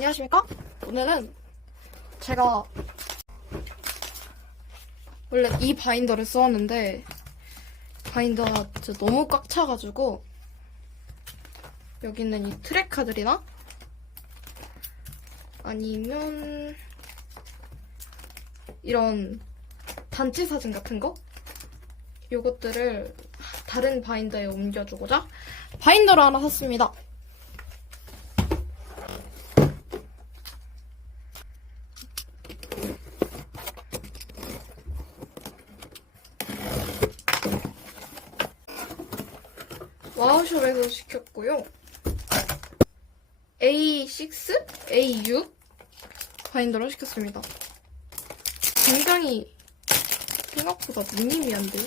안녕하십니까? 오늘은 제가 원래 이 바인더를 써왔는데 바인더가 너무 꽉 차가지고 여기 있는 이 트랙카들이나 아니면 이런 단체 사진 같은 거 요것들을 다른 바인더에 옮겨주고자 바인더를 하나 샀습니다. 와우숍에서 시켰고요. A6? A6? 바인더를 시켰습니다. 굉장히 생각보다 미니미한데?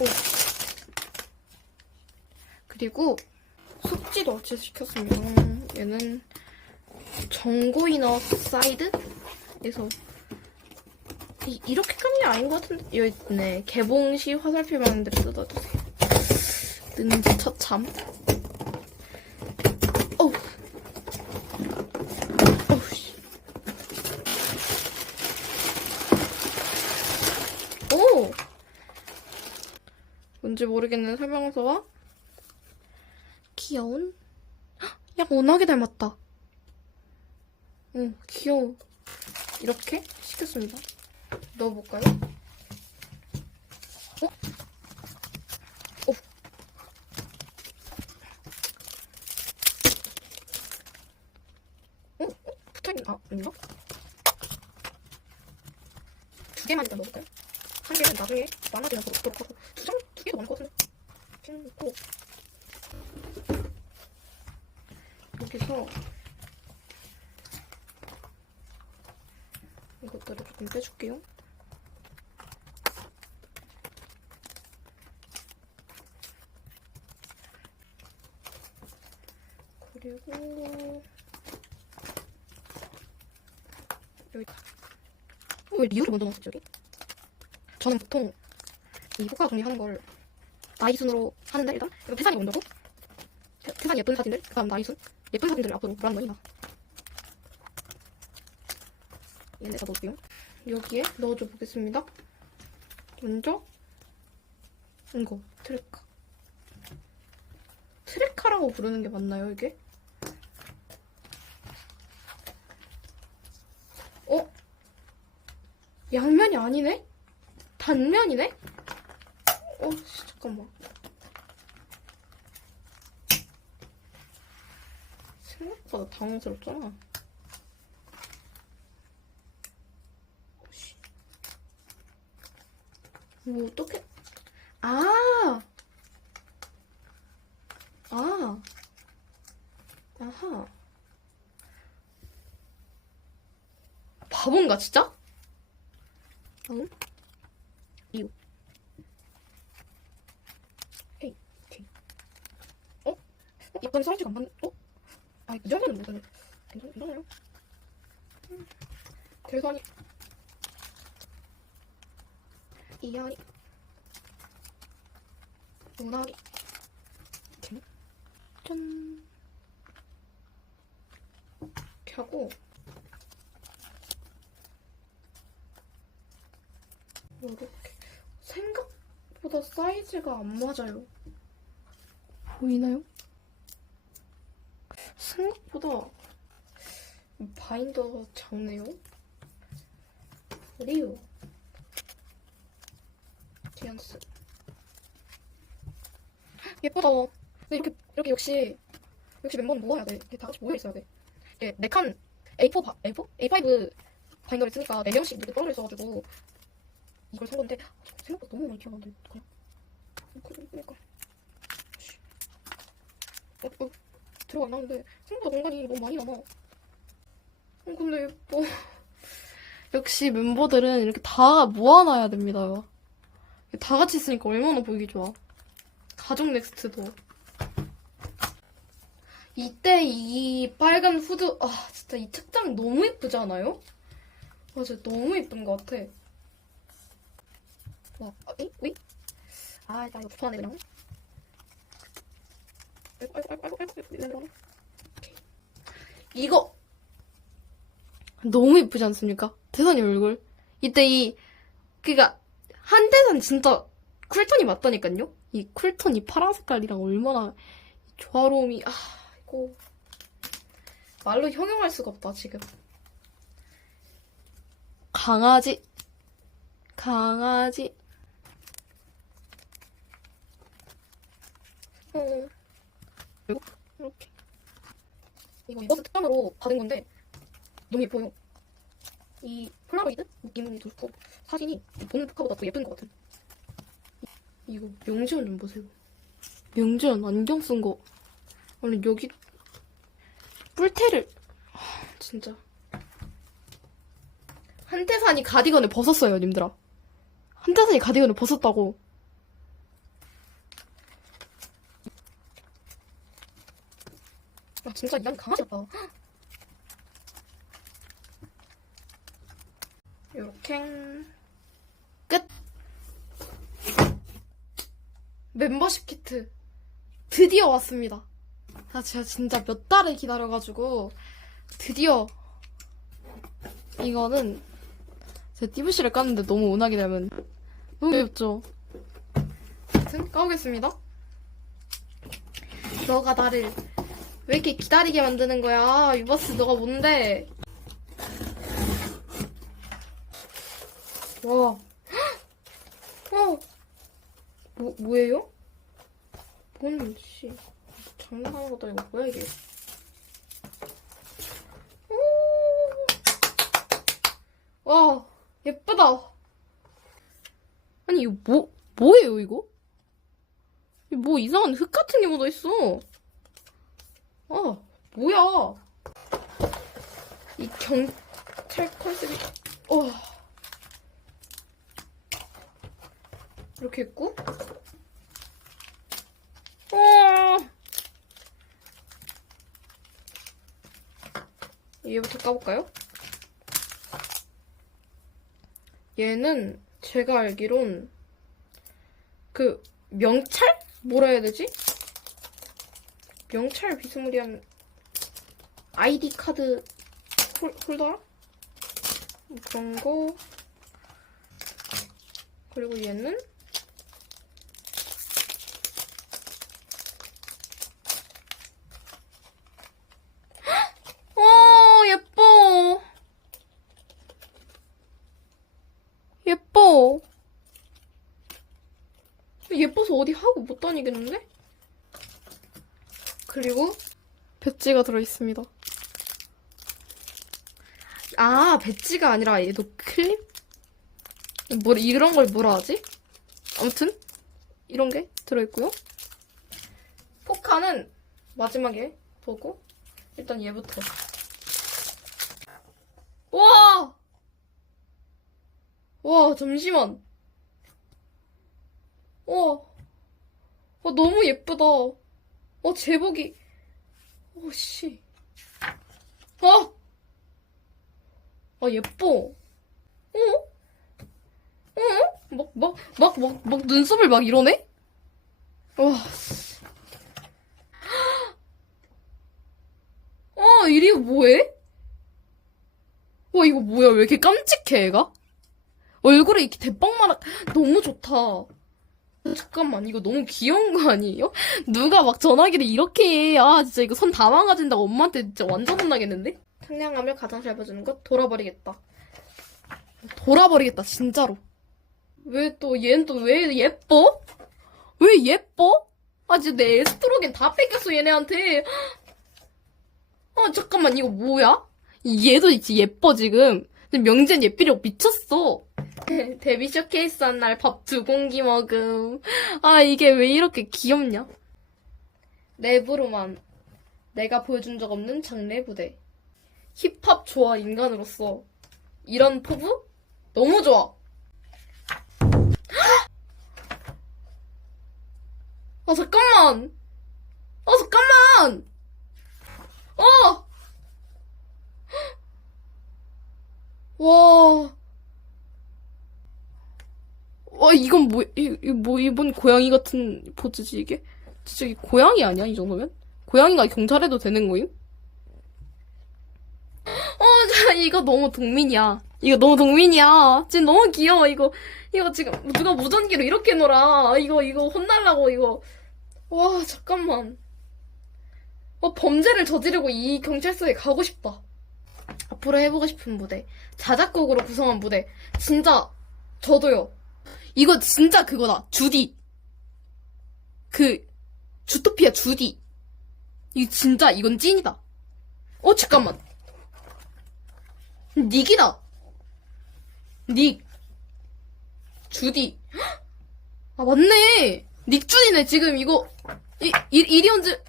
오. 그리고 속지도 같이 시켰습니다. 얘는 정고 이너 사이드에서 이, 이렇게까지 아닌 것 같은데? 여기 있네. 개봉 시 화살표 방향대로 뜯어주세요. 는지 처참 뭔지 모르겠는 설명서와 귀여운? 헉, 약간 원하게 닮았다. 응 귀여워. 이렇게? 시켰습니다 넣어볼까요? 어? 어? 어? 어? 붙어있는, 아, 아닌가? 두 개만 일단 넣어볼까요? 한 개는 나중에 더 넣도록 하고 두 장? 두 개도 많을 것 같은데? 핑고 여기서 이것들을 조금 빼줄게요. 그리고 여기 어, 왜 리오를 먼저 넣었지 여기? 저는 보통 이 효과 정리하는 걸 나이 순으로 하는데 일단? 이거 태산이 먼저고? 태- 태산 예쁜 사진들? 그 다음 나이 순? 예쁜 사진들을 앞으로 불안거리나 얘네가 넣을게요. 여기에 넣어줘 보겠습니다. 먼저 이거 트레카. 트레카라고 부르는 게 맞나요 이게? 어? 양면이 아니네? 단면이네? 어, 씨, 잠깐만. 생각보다 당황스럽잖아. 어, 씨. 뭐, 어떡해. 아! 아! 아하. 바본가, 진짜? 응? 이유. 에이, 오케이. 어? 어? 약간 사이즈가 안 맞는, 어? 아, 이 정도는 괜찮, 괜찮, 괜찮아요. 음. 계산이. 이하리. 오나리. 이렇게. 짠. 이렇게 하고. 이렇게. 생각보다 사이즈가 안 맞아요. 보이나요? 생각보다 바인더가 작네요. 리오. 디안스. 예쁘다. 근데 이렇게, 이렇게 역시, 역시 멤버는 모아야 돼. 이렇게 다 같이 모여 있어야 돼. 이게 네칸 A4, 바, A4? A5 바인더를 쓰니까 4명씩 이렇게 떨어져 있어가지고 이걸 산 건데 생각보다 너무 많이 튀어나온데 어떡하냐 그러니까. 씨. 어, 어, 들어가 있는데 생각보다 공간이 너무 많이 남아. 어, 근데 예뻐 역시 멤버들은 이렇게 다 모아놔야 됩니다. 다 같이 있으니까 얼마나 보이기 좋아. 가족 넥스트도. 이때 이 빨간 후드 아 진짜 이 책장 너무 예쁘지 않아요? 맞아 너무 예쁜 것 같아 와, 어, 에이? 위? 아, 나 이거 불편하네, 그냥. 아이고, 아이고, 아이고, 아이고, 아이고? 이거 너무 예쁘지 않습니까? 대선이 얼굴. 이때 이 그니까 한 대선 진짜 쿨톤이 맞다니까요. 이 쿨톤 이 파란 색깔이랑 얼마나 조화로움이 아 이거 말로 형용할 수가 없다 지금. 강아지 강아지 어. 그리고 이렇게 이거 이버스 특전으로 받은 건데 너무 예뻐요. 이 폴라로이드 느낌이 좋고 사진이 보는 포카보다 더 예쁜 것 같은. 이거 명지연 좀 보세요. 명지연 안경 쓴 거. 아니 여기 뿔테를 하, 진짜 한태산이 가디건을 벗었어요, 님들아. 한태산이 가디건을 벗었다고. 진짜 이양 강아지 같다. 요렇게 끝. 멤버십 키트 드디어 왔습니다. 아 제가 진짜 몇 달을 기다려가지고 드디어 이거는 제 띠부씨를 깠는데 너무 운하게 되면 너무 예쁘죠? 하여튼 까보겠습니다. 너가 나를 왜 이렇게 기다리게 만드는 거야? 유버스 너가 뭔데? 와. 어. 뭐, 뭐예요? 뭔, 씨. 장난하는 것도 아니고, 뭐야, 이게. 오. 와, 예쁘다. 아니, 이거 뭐, 뭐예요, 이거? 뭐 이상한 흙 같은 게 묻어 있어. 아, 뭐야. 이 경찰 컨셉이, 와. 이렇게 있고. 어. 얘부터 까볼까요? 얘는 제가 알기론 그 명찰? 뭐라 해야 되지? 명찰 비스무리한 아이디 카드 홀, 홀더라? 그런 거. 그리고 얘는? 어 예뻐. 예뻐. 예뻐서 어디 하고 못 다니겠는데? 그리고 배지가 들어있습니다. 아, 배지가 아니라 얘도 클립? 뭐, 이런 걸 뭐라 하지? 아무튼, 이런 게 들어있고요. 포카는 마지막에 보고, 일단 얘부터. 와! 와, 잠시만. 와. 와, 너무 예쁘다. 어, 제복이. 오, 씨. 아! 아, 예뻐. 어? 어? 막, 막, 막, 막, 막 눈썹을 막 이러네? 와, 씨. 아, 이리 뭐해? 와, 이거 뭐야? 왜 이렇게 깜찍해, 얘가? 얼굴에 이렇게 대빵마랑 너무 좋다. 잠깐만, 이거 너무 귀여운 거 아니에요? 누가 막 전화기를 이렇게 해. 아, 진짜 이거 손 다 망가진다고 엄마한테 진짜 완전 혼나겠는데? 상냥하며 가장 잘 봐주는 것 돌아버리겠다. 돌아버리겠다, 진짜로. 왜 또, 얘는 또 왜 예뻐? 왜 예뻐? 아, 진짜 내 에스트로겐 다 뺏겼어, 얘네한테. 아, 잠깐만, 이거 뭐야? 얘도 진짜 예뻐, 지금. 근데 명재는 예삐력 미쳤어. 데뷔 쇼케이스 한 날 밥 두 공기 먹음. 아, 이게 왜 이렇게 귀엽냐? 랩으로만 내가 보여준 적 없는 장래 무대. 힙합 좋아, 인간으로서. 이런 포부? 너무 좋아. 아, 잠깐만. 아, 잠깐만. 어! 와. 와, 이건 뭐, 이, 이 뭐, 이번 고양이 같은 포즈지, 이게? 진짜 이 고양이 아니야, 이 정도면? 고양이가 경찰해도 되는 거임? 너무 좋아. 이거 너무 동민이야. 이거 너무 동민이야. 지금 너무 귀여워. 이거 이거 지금 누가 무전기로 이렇게 놀아. 이거 이거 혼날라고 이거. 와 잠깐만. 어 범죄를 저지르고 이 경찰서에 가고 싶다. 앞으로 해보고 싶은 무대. 자작곡으로 구성한 무대. 진짜 저도요. 이거 진짜 그거다. 주디. 그 주토피아 주디. 이거 진짜 이건 찐이다. 어 잠깐만. 닉이다. 닉. 주디. 헉! 아 맞네. 닉준이네 지금 이거 이, 이 이리온즈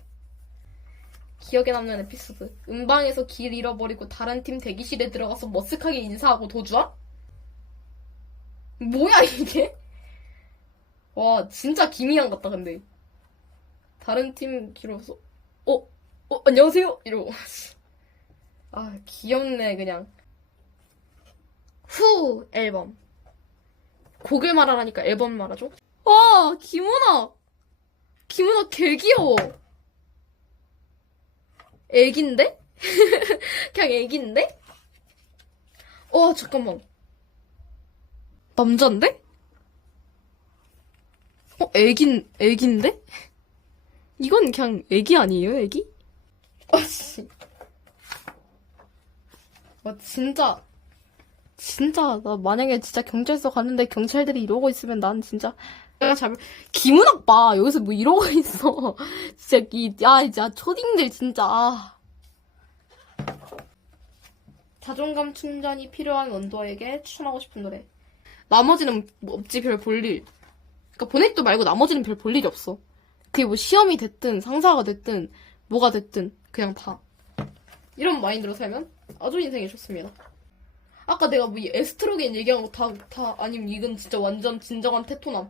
기억에 남는 에피소드. 음방에서 길 잃어버리고 다른 팀 대기실에 들어가서 머쓱하게 인사하고 도주함? 뭐야 이게? 와 진짜 김희양 같다 근데. 다른 팀 길어서 어? 어 안녕하세요 이러고 아 귀엽네 그냥 후 앨범 곡을 말하라니까 앨범 말하죠 와 김은아 김은아 개 귀여워 애긴데? 그냥 애긴데? 어 잠깐만 남잔데? 어 애긴 애긴데? 이건 그냥 애기 아니에요 애기? 아씨 와 진짜 진짜 나 만약에 진짜 경찰서 갔는데 경찰들이 이러고 있으면 난 진짜 내가 잘 김은학 봐. 여기서 뭐 이러고 있어. 진짜 이야 진짜 초딩들 진짜. 아. 자존감 충전이 필요한 원더에게 추천하고 싶은 노래. 나머지는 뭐 없지 별 볼일. 그러니까 보넷도 말고 나머지는 별 볼 일이 없어. 그게 뭐 시험이 됐든 상사가 됐든 뭐가 됐든 그냥 다. 이런 마인드로 살면 아주 인생이 좋습니다. 아까 내가 뭐 이 에스트로겐 얘기한 거 다 다 아니면 이건 진짜 완전 진정한 테토남.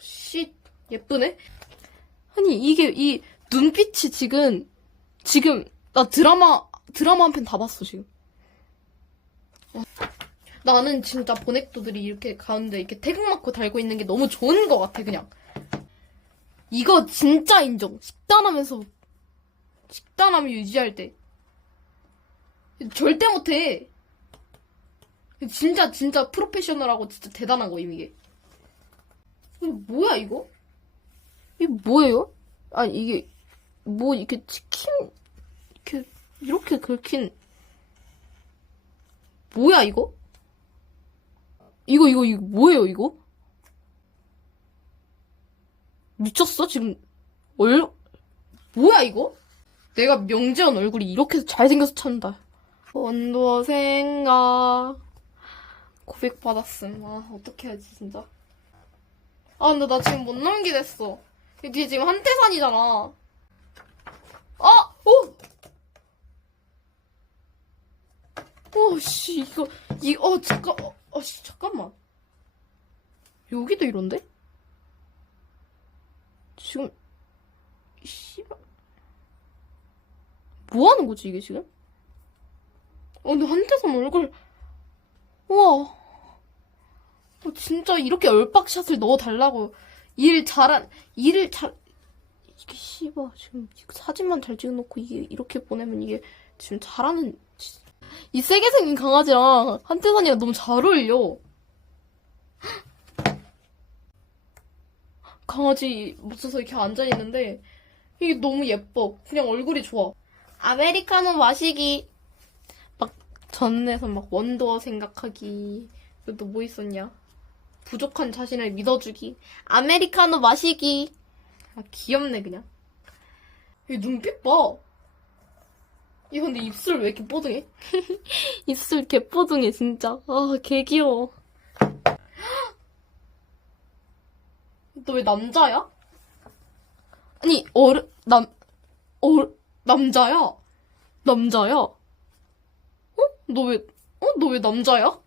씨 예쁘네. 아니 이게 이 눈빛이 지금 지금 나 드라마 드라마 한 편 다 봤어 지금. 어. 나는 진짜 보넥도들이 이렇게 가운데 이렇게 태극마크 달고 있는 게 너무 좋은 것 같아, 그냥. 이거 진짜 인정. 식단하면서, 식단하면 유지할 때. 절대 못해. 진짜, 진짜 프로페셔널하고 진짜 대단한 거임, 이게. 이거 뭐야, 이거? 이게 뭐예요? 아니, 이게, 뭐, 이렇게 치킨, 이렇게, 이렇게 긁힌, 뭐야, 이거? 이거, 이거, 이거, 뭐예요, 이거? 미쳤어? 지금, 얼, 뭐야, 이거? 내가 명재현 얼굴이 이렇게 잘생겨서 찾는다. 원도어 생각. 고백 받았음. 아, 어떻게 해야지, 진짜. 아, 근데 나 지금 못 넘기겠어. 이 뒤에 지금 한태산이잖아. 아! 오! 오, 씨, 이거, 이, 어, 잠깐, 어, 어, 씨, 잠깐만. 여기도 이런데? 지금, 씨발. 뭐 하는 거지, 이게 지금? 어, 근데 한태선 얼굴, 우와. 어, 진짜 이렇게 얼빡샷을 넣어달라고. 일 잘한, 일을 잘, 이게 씨발, 지금 사진만 잘 찍어놓고 이게 이렇게 보내면 이게 지금 잘하는, 이 세게 생긴 강아지랑 한태산이가 너무 잘 어울려. 강아지 묻혀서 이렇게 앉아있는데 이게 너무 예뻐. 그냥 얼굴이 좋아. 아메리카노 마시기. 막 전에서 막 원더 생각하기. 또 뭐 있었냐? 부족한 자신을 믿어주기. 아메리카노 마시기. 아 귀엽네 그냥. 이 눈빛 봐. 이 근데 입술 왜 이렇게 뽀등해? 입술 개 뽀등해 진짜. 아개 귀여워. 너 왜 남자야? 아니 어르 남 어, 남자야? 남자야? 어? 너 왜, 어? 너 왜 남자야? 어?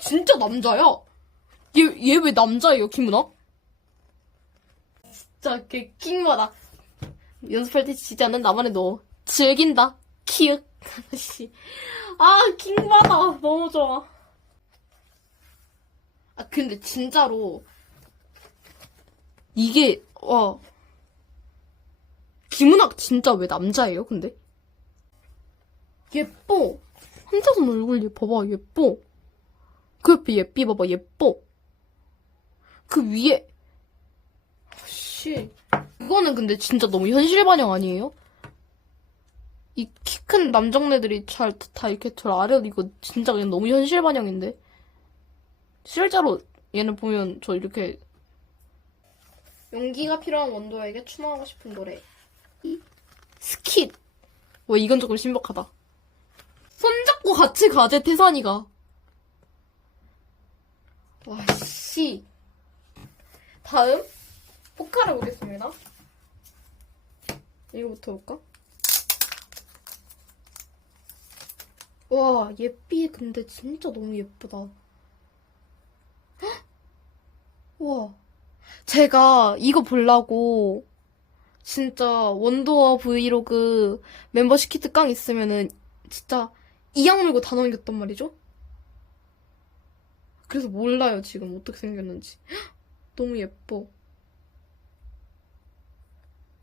진짜 남자야? 얘, 얘 왜 남자예요, 김은아? 진짜 개 킹마다. 연습할 때 지지 않는 나만의 너. 즐긴다. 키읔. 씨. 아, 킹마다. 너무 좋아. 아, 근데 진짜로. 이게, 와. 김은학 진짜 왜 남자예요, 근데? 예뻐. 한자선 얼굴 얘 봐봐, 예뻐. 그 옆에 예삐 봐봐, 예뻐. 그 위에. 씨. 이거는 근데 진짜 너무 현실 반영 아니에요? 이 키 큰 남정네들이 잘, 다 이렇게 저 아래로 이거 진짜 그냥 너무 현실 반영인데. 실제로 얘는 보면 저 이렇게 용기가 필요한 원도에게 추모하고 싶은 노래. 스킷. 와, 이건 조금 신박하다. 손잡고 같이 가재, 태산이가. 와, 씨. 다음, 포카를 보겠습니다. 이거부터 볼까? 와, 예삐, 근데 진짜 너무 예쁘다. 헉! 와. 제가 이거 보려고 진짜 원도어 브이로그 멤버십 키트 깡 있으면은 진짜 이악 물고 다 넘겼단 말이죠? 그래서 몰라요, 지금 어떻게 생겼는지. 헉! 너무 예뻐.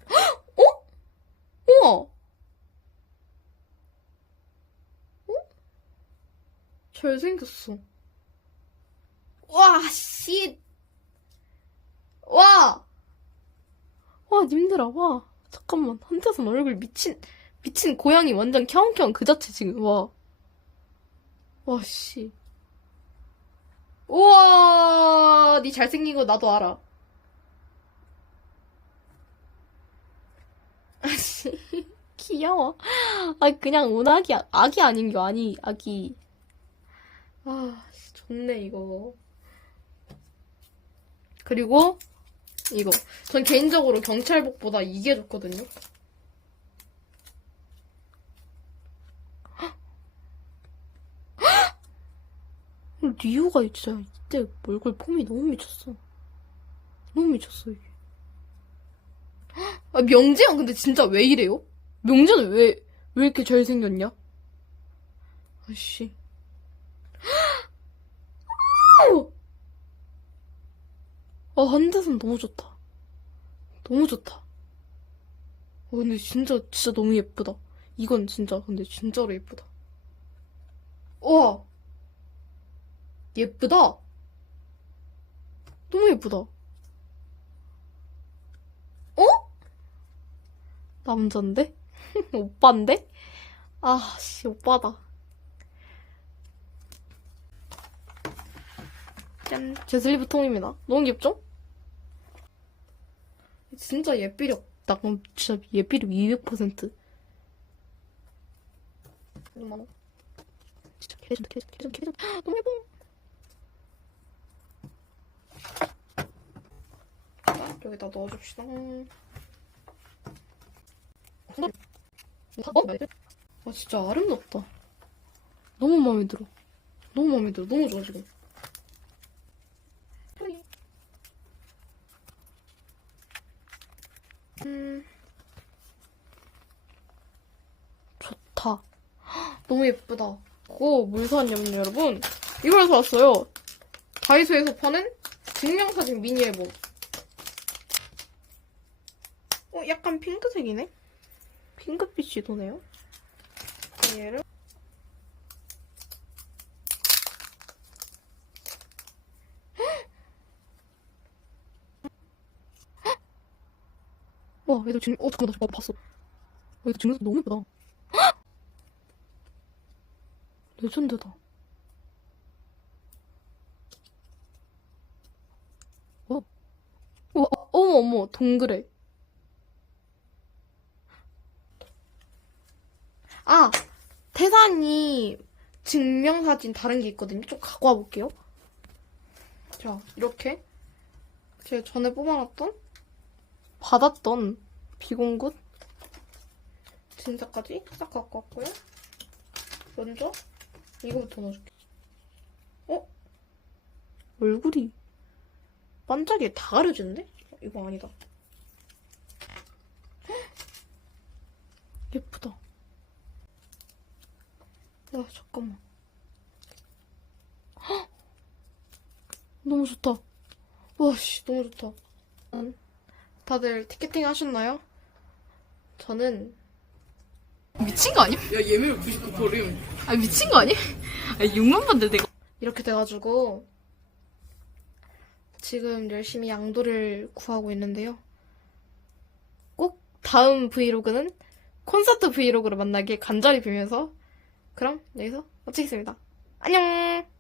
헉! 어? 우와! 어? 잘생겼어. 와, 씨! 와! 와, 님들아, 와. 잠깐만. 한자선 얼굴 미친, 미친 고양이 완전 캬웅캬웅 그 자체 지금, 와. 와, 씨. 우와, 니 잘생긴 거 나도 알아. 아씨, 귀여워. 아, 그냥 온아기, 아기 아닌겨, 아니, 아기. 아, 씨, 좋네, 이거. 그리고, 이거. 전 개인적으로 경찰복보다 이게 좋거든요. 리우가 진짜 이때 얼굴 폼이 너무 미쳤어. 너무 미쳤어, 이게. 아, 명재형 근데 진짜 왜 이래요? 명재는 왜, 왜 이렇게 잘 생겼냐? 아씨. 아, 한대선 너무 좋다. 너무 좋다. 어, 근데 진짜, 진짜 너무 예쁘다. 이건 진짜, 근데 진짜로 예쁘다. 우와! 예쁘다! 너무 예쁘다. 어? 남잔데? 오빠인데? 아, 씨, 오빠다. 짠. 제 슬리브 통입니다. 너무 귀엽죠? 진짜 예삐력, 나 그럼 진짜 예삐력 200%. 얼마나? 진짜 개레전드, 개레전드, 개레전드, 개레전드. 헉, 너무 예뻐. 자, 여기다 넣어줍시다. 어? 아, 진짜 아름답다. 너무 마음에 들어. 너무 마음에 들어. 너무 좋아, 지금. 음. 좋다. 헉, 너무 예쁘다. 오, 뭘 샀냐면요, 여러분. 이걸 샀어요. 다이소에서 파는 증명사진 미니 앨범. 어, 약간 핑크색이네? 핑크빛이 도네요. 얘를. 와, 얘들 지금, 어, 잠깐만, 나 봤어. 와, 얘들 지금 너무 예쁘다. 헉! 레전드다. 와, 와, 어머, 동그래. 아, 태산이 증명사진 다른 게 있거든요. 좀 갖고 와볼게요. 자, 이렇게. 제가 전에 뽑아놨던 받았던 비공굿 진짜까지 싹 갖고 왔고요. 먼저 이거부터 넣어줄게. 어? 얼굴이 반짝이에 다 가려지는데? 이거 아니다. 헉! 예쁘다. 야, 잠깐만. 헉! 너무 좋다. 와, 씨, 너무 좋다. 음. 다들 티켓팅 하셨나요? 저는 미친 거 아님? 야 예매율 99%임. 아 미친 거 아니? 아 6만 번데 내가 이렇게 돼가지고 지금 열심히 양도를 구하고 있는데요. 꼭 다음 브이로그는 콘서트 브이로그로 만나길 간절히 빌면서 그럼 여기서 마치겠습니다. 안녕.